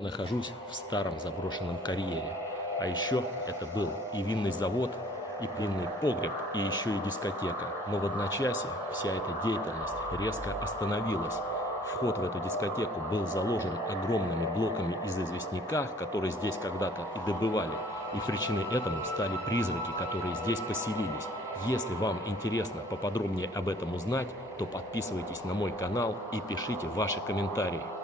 Я нахожусь в старом заброшенном карьере. А еще это был и винный завод, и пивный погреб, и еще и дискотека. Но в одночасье вся эта деятельность резко остановилась. Вход в эту дискотеку был заложен огромными блоками из известняка, которые здесь когда-то и добывали. И причиной этому стали призраки, которые здесь поселились. Если вам интересно поподробнее об этом узнать, то подписывайтесь на мой канал и пишите ваши комментарии.